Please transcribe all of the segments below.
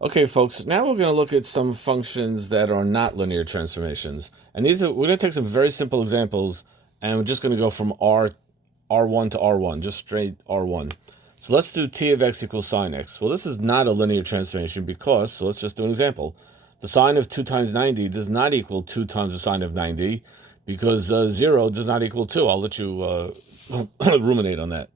Okay, folks, now we're going to look at some functions that are not linear transformations. And we're going to take some very simple examples, and we're just going to go from R1 to R1, just straight R1. So let's do t of x equals sine x. Well, this is not a linear transformation because, so let's just do an example. The sine of 2 times 90 does not equal 2 times the sine of 90 because 0 does not equal 2. I'll let you ruminate on that.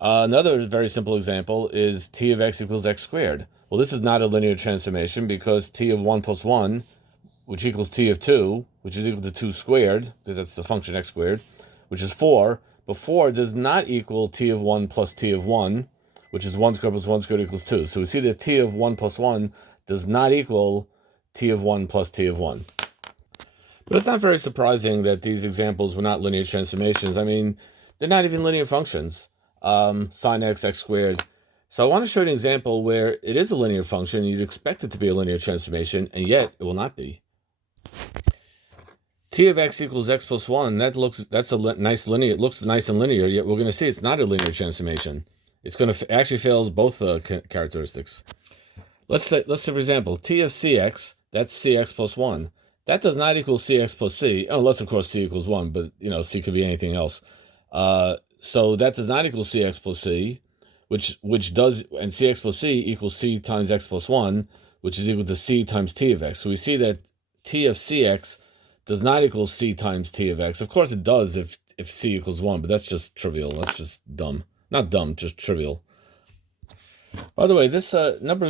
Another very simple example is t of x equals x squared. Well, this is not a linear transformation because t of 1 plus 1, which equals t of 2, which is equal to 2 squared, because that's the function x squared, which is 4, but 4 does not equal t of 1 plus t of 1, which is 1 squared plus 1 squared equals 2. So we see that t of 1 plus 1 does not equal t of 1 plus t of 1. But it's not very surprising that these examples were not linear transformations. I mean, they're not even linear functions. Sine x, x squared. So I want to show you an example where it is a linear function. You'd expect it to be a linear transformation, and yet it will not be. T of x equals x plus 1. That's a nice linear. It looks nice and linear, yet we're going to see it's not a linear transformation. It's going to actually fails both characteristics. Let's say, for example, t of cx, that's cx plus 1. That does not equal cx plus c, unless, of course, c equals 1, but, c could be anything else. So that does not equal cx plus c, which does, and cx plus c equals c times x plus 1, which is equal to c times t of x. So we see that t of cx does not equal c times t of x. Of course it does if c equals 1, but that's just trivial. That's just dumb. Not dumb, just trivial. By the way, this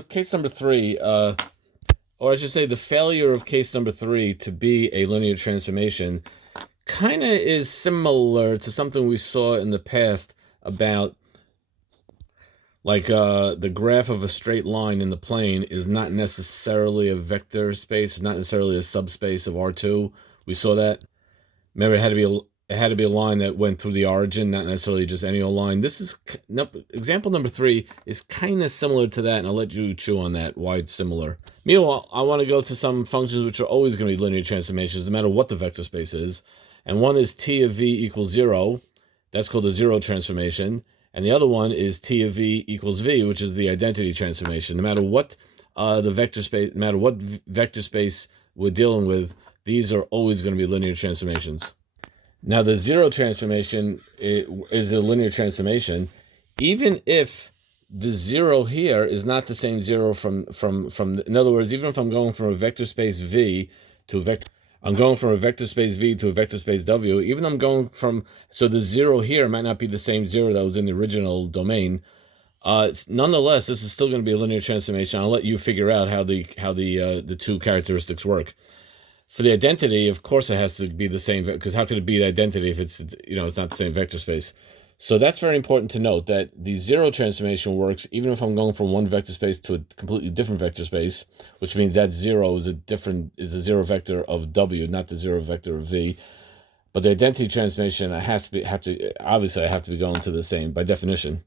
case number 3, or I should say the failure of case number 3 to be a linear transformation kind of is similar to something we saw in the past about like the graph of a straight line in the plane is not necessarily a vector space, it's not necessarily a subspace of R2. We saw that. Remember, it had to be a line that went through the origin, not necessarily just any old line. This is example number 3 is kind of similar to that, and I'll let you chew on that, why it's similar. Meanwhile, I want to go to some functions which are always going to be linear transformations, no matter what the vector space is. And one is t of v equals 0. That's called a zero transformation. And the other one is t of v equals v, which is the identity transformation. No matter what vector space we're dealing with, these are always going to be linear transformations. Now, the zero transformation is a linear transformation, even if the 0 here is not the same 0 from. In other words, even if I'm going from a vector space v to a vector. I'm going from a vector space v to a vector space w. Even though I'm going from, so the 0 here might not be the same 0 that was in the original domain. Nonetheless, this is still going to be a linear transformation. I'll let you figure out how the two characteristics work. For the identity, of course, it has to be the same, because how could it be the identity if it's not the same vector space? So that's very important to note, that the zero transformation works even if I'm going from one vector space to a completely different vector space, which means that 0 is the zero vector of w, not the zero vector of v. But the identity transformation obviously I have to be going to the same by definition.